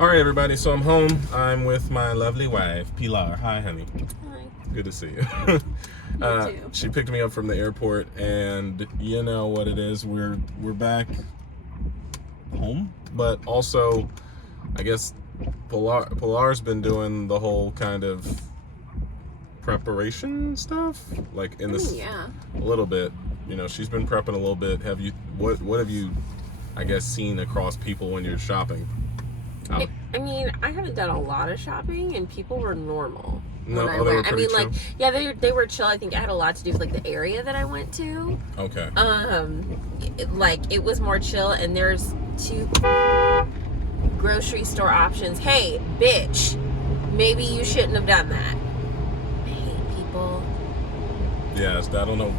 All right, everybody, so I'm home. I'm with my lovely wife, Pilar. Hi, honey. Hi. Good to see you. You too. She picked me up from the airport, and you know what it is. We're back home, but also, I guess Pilar's been doing the whole kind of preparation stuff, like in this Yeah. a little bit. You know, she's been prepping a little bit. Have you? What have you, I guess, seen across people when you're shopping? I mean, I haven't done a lot of shopping, and people were normal. No, when I they were went. I mean, pretty like, yeah, they were chill. I think it had a lot to do with like the area that I went to. Okay. Like it was more chill, and there's 2 grocery store options. Hey, bitch, maybe you shouldn't have done that. I hate people. Yes, I don't know.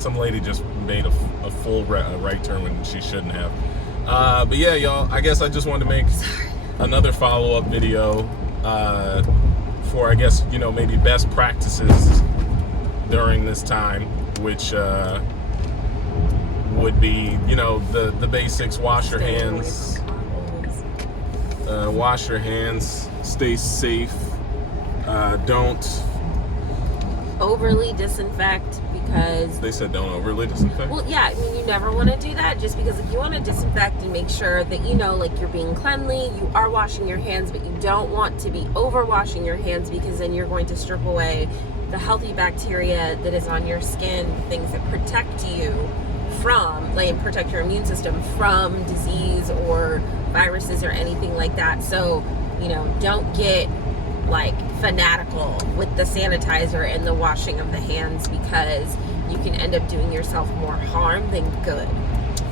Some lady just made a full right turn when she shouldn't have. But yeah, y'all. I guess I just wanted to make another follow-up video for, I guess, you know, maybe best practices during this time, which would be, you know, the basics: wash your hands, stay safe, don't overly disinfect, because they said don't overly disinfect. well, yeah, I mean, you never want to do that, just because if you want to disinfect and make sure that, you know, like you're being cleanly, you are washing your hands, but you don't want to be over washing your hands, because then you're going to strip away the healthy bacteria that is on your skin, things that protect you from, like, protect your immune system from disease or viruses or anything like that. So, you know, don't get like fanatical with the sanitizer and the washing of the hands, because you can end up doing yourself more harm than good.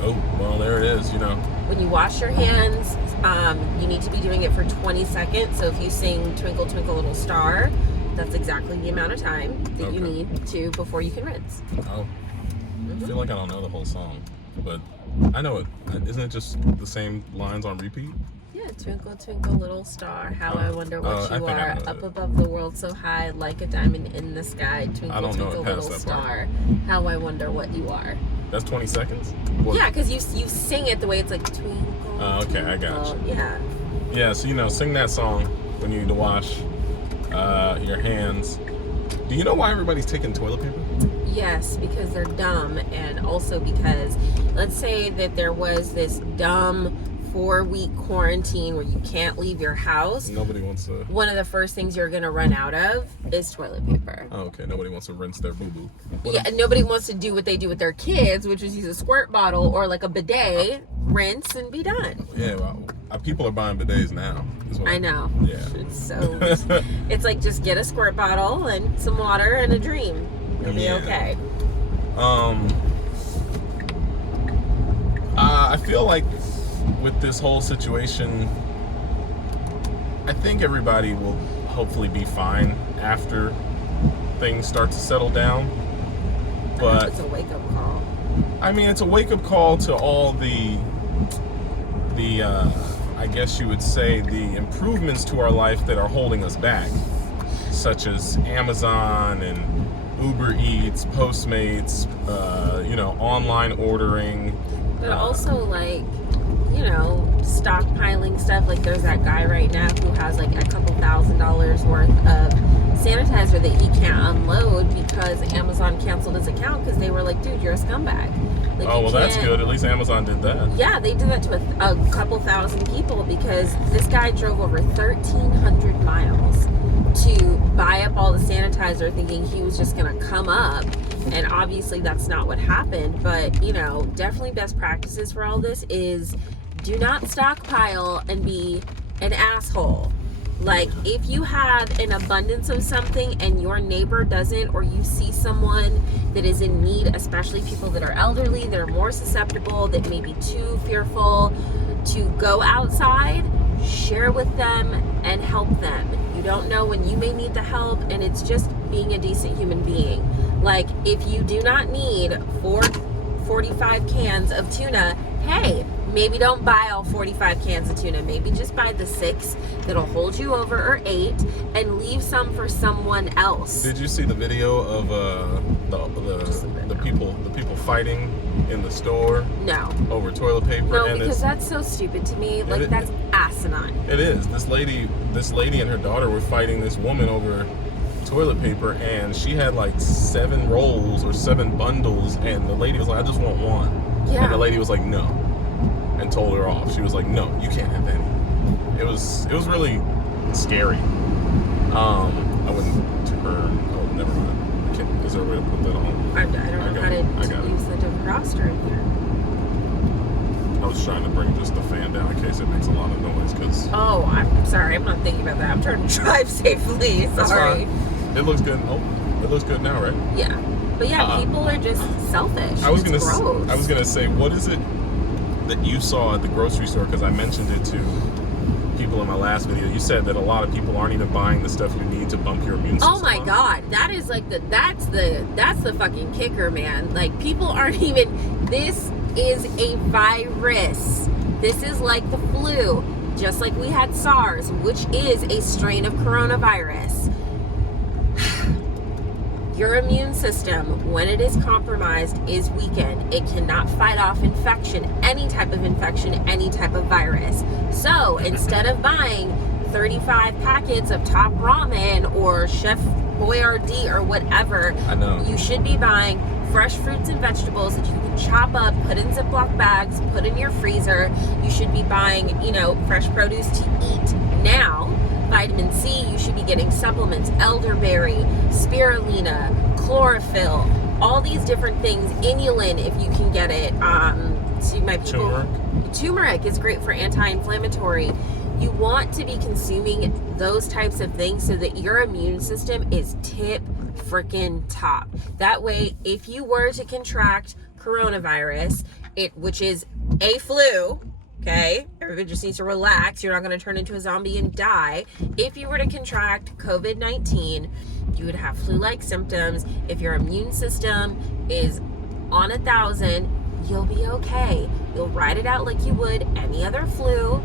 Oh, well, there it is, you know. When you wash your hands, you need to be doing it for 20 seconds. So if you sing Twinkle Twinkle Little Star, that's exactly the amount of time that you need to before you can rinse. Oh, I feel like I don't know the whole song, but I know it. Isn't it just the same lines on repeat? Yeah, twinkle, twinkle, little star, how I wonder what you I are, know up that. above the world so high, like a diamond in the sky, I twinkle, don't know twinkle, it past little that star, how I wonder what you are. That's 20 seconds? What? Yeah, because you sing it the way it's like twinkle, Okay, I got twinkle. you. Yeah. Yeah, so, you know, sing that song when you need to wash your hands. Do you know why everybody's taking toilet paper? Yes, because they're dumb, and also because, let's say that there was this dumb 4-week quarantine where you can't leave your house. Nobody wants to... One of the first things you're going to run out of is toilet paper. Oh, okay. Nobody wants to rinse their boo-boo. Yeah, and nobody wants to do what they do with their kids, which is use a squirt bottle or like a bidet, rinse, and be done. Yeah, well, people are buying bidets now. I know. Yeah. It's so... it's like, just get a squirt bottle and some water and a dream. You'll be okay. I feel like with this whole situation, I think everybody will hopefully be fine after things start to settle down. But it's a wake-up call. I mean, it's a wake-up call to all the I guess you would say, the improvements to our life that are holding us back, such as Amazon and Uber Eats, Postmates, you know, online ordering. But also, like, you know, stockpiling stuff. Like, there's that guy right now who has like a couple $1,000s worth of sanitizer that he can't unload because Amazon canceled his account because they were like, dude, you're a scumbag. Like, oh, well, that's good. At least Amazon did that. Yeah, they did that to a couple thousand people, because this guy drove over 1,300 miles to buy up all the sanitizer, thinking he was just gonna come up, and obviously that's not what happened. But, you know, definitely best practices for all this is do not stockpile and be an asshole. Like, if you have an abundance of something and your neighbor doesn't, or you see someone that is in need, especially people that are elderly, that are more susceptible, that may be too fearful to go outside, share with them and help them. You don't know when you may need the help, and it's just being a decent human being. Like, if you do not need 45 cans of tuna, hey, maybe don't buy all 45 cans of tuna. Maybe just buy the 6 that'll hold you over, or 8, and leave some for someone else. Did you see the video of the people fighting in the store No. over toilet paper. No, and because that's so stupid to me. Like, that's asinine. It is. This lady and her daughter were fighting this woman over toilet paper, and she had like 7 rolls or 7 bundles, and the lady was like, I just want one. Yeah. And the lady was like, no, and told her off. She was like, no, you can't have any. It was really scary. I wouldn't turn. Oh, never mind. Is there a way to put that on? I don't know how to use the defroster in here. I was trying to bring just the fan down in case it makes a lot of noise. Cause oh, I'm sorry. I'm not thinking about that. I'm trying to drive safely. That's sorry. Fine. It looks good. Oh, it looks good now, right? Yeah. But yeah, people are just selfish. I was gross. gonna say, what is it that you saw at the grocery store? Because I mentioned it to people in my last video. You said that a lot of people aren't even buying the stuff you need to bump your immune system. Oh my God, that is like that's the fucking kicker, man. Like, people aren't even. This is a virus. This is like the flu, just like we had SARS, which is a strain of coronavirus. Your immune system, when it is compromised, is weakened. It cannot fight off infection, any type of infection, any type of virus. So instead of buying 35 packets of top ramen or Chef Boyardee or whatever, I know, you should be buying fresh fruits and vegetables that you can chop up, put in Ziploc bags, put in your freezer. You should be buying, fresh produce to eat now. Vitamin C, you should be getting supplements, elderberry, spirulina, chlorophyll, all these different things. Inulin, if you can get it. Turmeric is great for anti-inflammatory. You want to be consuming those types of things so that your immune system is tip freaking top. That way, if you were to contract coronavirus, which is a flu, okay, everybody just needs to relax. You're not going to turn into a zombie and die. If you were to contract COVID-19, you would have flu-like symptoms. If your immune system is on 1,000, you'll be okay. You'll ride it out like you would any other flu,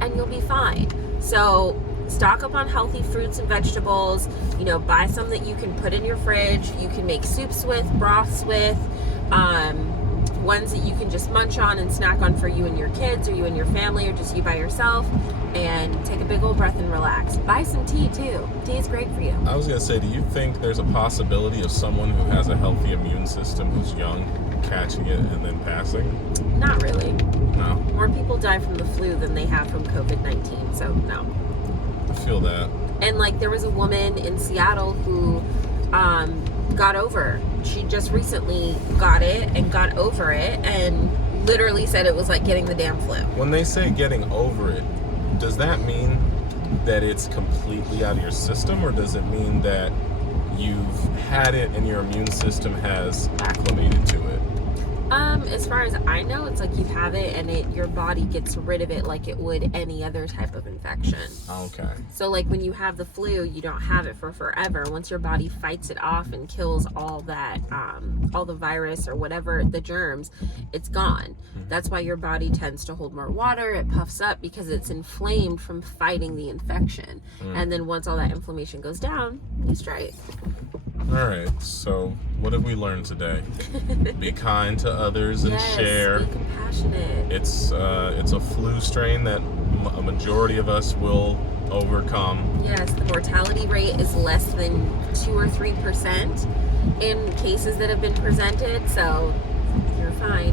and you'll be fine. So stock up on healthy fruits and vegetables. Buy some that you can put in your fridge. You can make soups with, broths with, ones that you can just munch on and snack on for you and your kids, or you and your family, or just you by yourself, and take a big old breath and relax. Buy some tea too. Tea is great for you. I was gonna say, do you think there's a possibility of someone who has a healthy immune system, who's young, catching it and then passing? Not really. No. More people die from the flu than they have from COVID-19, so no. I feel that. And there was a woman in Seattle who got over. She just recently got it and got over it, and literally said it was like getting the damn flu. When they say getting over it, does that mean that it's completely out of your system, or does it mean that you've had it and your immune system has acclimated to it? As far as I know, it's like you have it and your body gets rid of it like it would any other type of infection. Okay. So when you have the flu, you don't have it for forever. Once your body fights it off and kills all that, all the virus or whatever, the germs, it's gone. Mm-hmm. That's why your body tends to hold more water. It puffs up because it's inflamed from fighting the infection. And then once all that inflammation goes down, you're straight. All right, so what have we learned today? Be kind to others and share. Be compassionate. It's a flu strain that a majority of us will overcome. Yes, the mortality rate is less than 2 or 3% in cases that have been presented, so you're fine.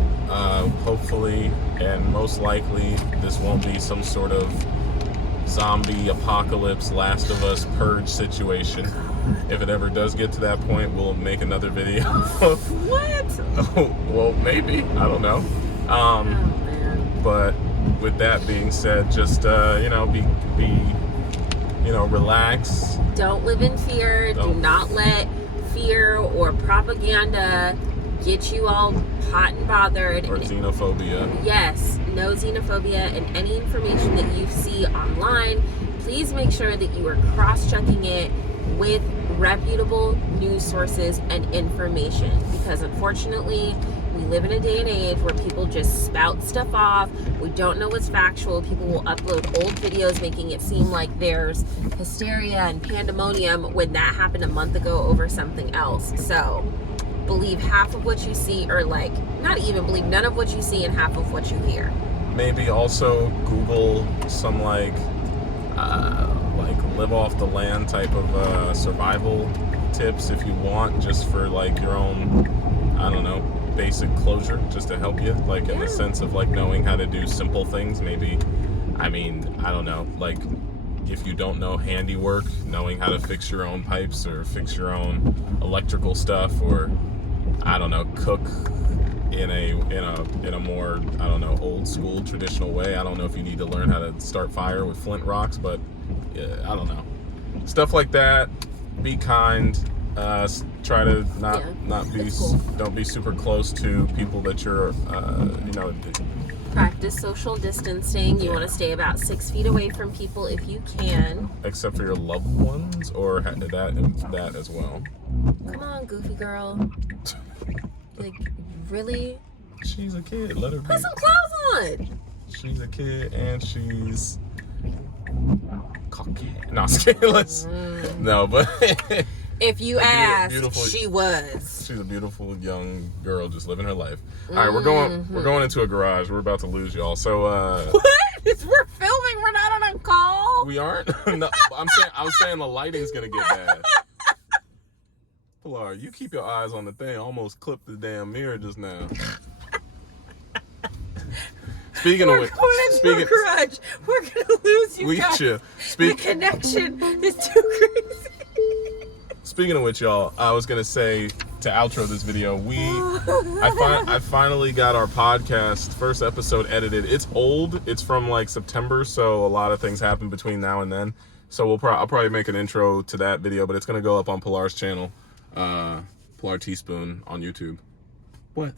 Hopefully, and most likely, this won't be some sort of zombie apocalypse, Last of Us purge situation. If it ever does get to that point, we'll make another video. What? Oh, well, maybe. I don't know. Oh, man. But with that being said, just relax. Don't live in fear. Do not let fear or propaganda get you all hot and bothered. Or xenophobia. Yes, no xenophobia, and any information that you see online, please make sure that you are cross-checking it with reputable news sources and information, because unfortunately we live in a day and age where people just spout stuff off. We don't know what's factual. People will upload old videos making it seem like there's hysteria and pandemonium when that happened a month ago over something else. So believe half of what you see, or like not even believe none of what you see and half of what you hear. Maybe also Google some like live off the land type of survival tips if you want, just for like your own, I don't know, basic closure, just to help you, like in the sense of like knowing how to do simple things. Maybe, I mean, I don't know, like if you don't know handiwork, knowing how to fix your own pipes or fix your own electrical stuff, or I don't know, cook in a more, I don't know, old school traditional way. I don't know if you need to learn how to start fire with flint rocks, but I don't know, stuff like that. Be kind. Try to not be cool. Don't be super close to people that you're Practice social distancing. You want to stay about 6 feet away from people if you can. Except for your loved ones, or that as well. Come on, goofy girl. Like, really? She's a kid. Let her be. Put some clothes on. She's a kid and she's Caucasian. No, scaleless. No, but if you ask, she was. She's a beautiful young girl just living her life. All right, we're going into a garage. We're about to lose y'all. So what? We're filming. We're not on a call. We aren't. No, I was saying the lighting's gonna get bad. Pilar, you keep your eyes on the thing. I almost clipped the damn mirror just now. Speaking of which, garage, we're gonna lose you guys. The connection is too crazy. Speaking of which, y'all, I was gonna say to outro this video, I finally got our podcast first episode edited. It's old. It's from like September, so a lot of things happen between now and then. So I'll probably make an intro to that video, but it's gonna go up on Pilar's channel, Pilar Teaspoon on YouTube. What?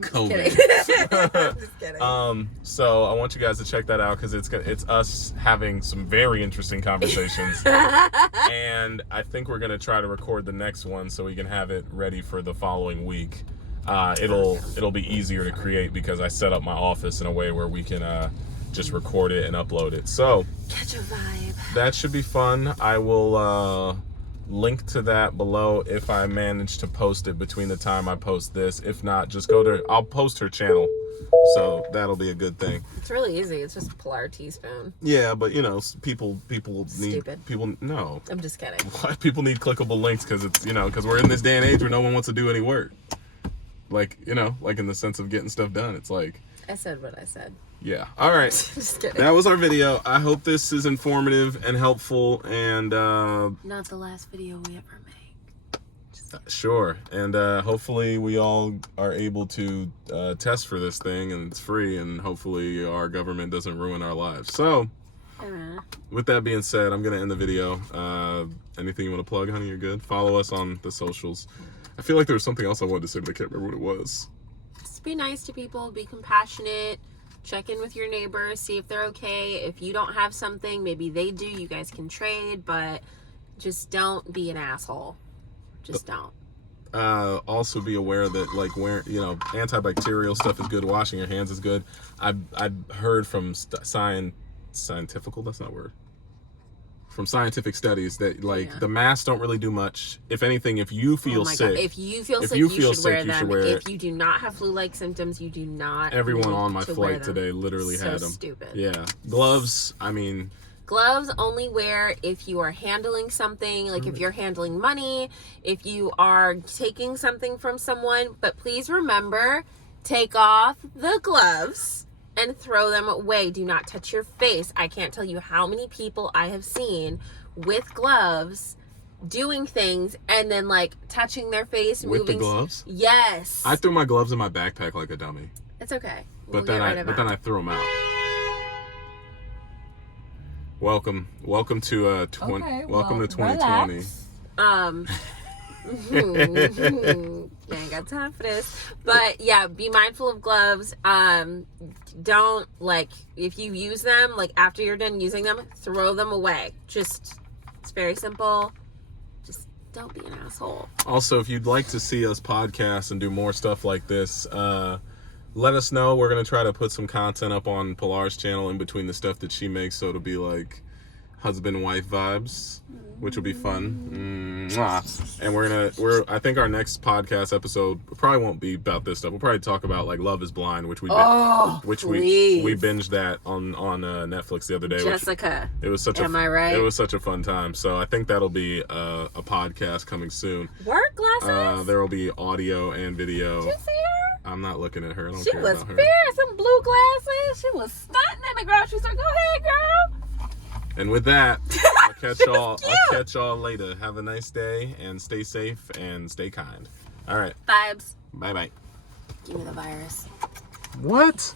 COVID. Just kidding. So I want you guys to check that out, because it's us having some very interesting conversations, and I think we're gonna try to record the next one so we can have it ready for the following week. It'll be easier to create because I set up my office in a way where we can just record it and upload it. So catch a vibe. That should be fun. I will link to that below if I manage to post it between the time I post this. If not, just I'll post her channel, so that'll be a good thing. It's really easy. It's just Pilar Teaspoon. Yeah, but you know, people Stupid. No, I'm just kidding. People need clickable links because it's, because we're in this day and age where no one wants to do any work. Like, like in the sense of getting stuff done. It's like, I said what I said. Yeah. All right. Just kidding. That was our video. I hope this is informative and helpful, and not the last video we ever make. Sure. And hopefully we all are able to test for this thing, and it's free, and hopefully our government doesn't ruin our lives. So with that being said, I'm gonna end the video. Anything you want to plug, honey? You're good. Follow us on the socials. I feel like there was something else I wanted to say, but I can't remember what it was. Just be nice to people, be compassionate. Check in with your neighbors, see if they're okay. If you don't have something, maybe they do. You guys can trade, but just don't be an asshole. Just don't. Also be aware that, like, antibacterial stuff is good. Washing your hands is good. I've heard from scientifical, that's not a word. From scientific studies that the masks don't really do much. If anything, if you feel sick, if you feel sick, you should wear them. If you do not have flu-like symptoms, you do not. Everyone on my flight today literally had them. Stupid. Yeah, gloves. Gloves only wear if you are handling something, like if you're handling money, if you are taking something from someone. But please remember, take off the gloves and throw them away. Do not touch your face. I can't tell you how many people I have seen with gloves doing things and then like touching their face, with moving. The gloves? Yes. I threw my gloves in my backpack like a dummy. It's okay. But then I threw them out. Welcome to 2020. I ain't got time for this. But yeah, be mindful of gloves. Don't, if you use them, after you're done using them, throw them away. It's very simple. Just don't be an asshole. Also, if you'd like to see us podcast and do more stuff like this, let us know. We're going to try to put some content up on Pilar's channel in between the stuff that she makes, so it'll be husband and wife vibes, which will be fun. Mwah. And I think our next podcast episode probably won't be about this stuff. We'll probably talk about like Love is Blind, which we binged that on Netflix the other day. Jessica, it was such am I right? It was such a fun time. So I think that'll be a podcast coming soon. Work glasses. There will be audio and video. Did you see her? I'm not looking at her. I don't She care was about her. fierce. Some blue glasses. She was stunting in the grocery store. Go ahead, girl. And with that, I'll catch y'all later. Have a nice day and stay safe and stay kind. All right. Vibes. Bye-bye. Give me the virus. What?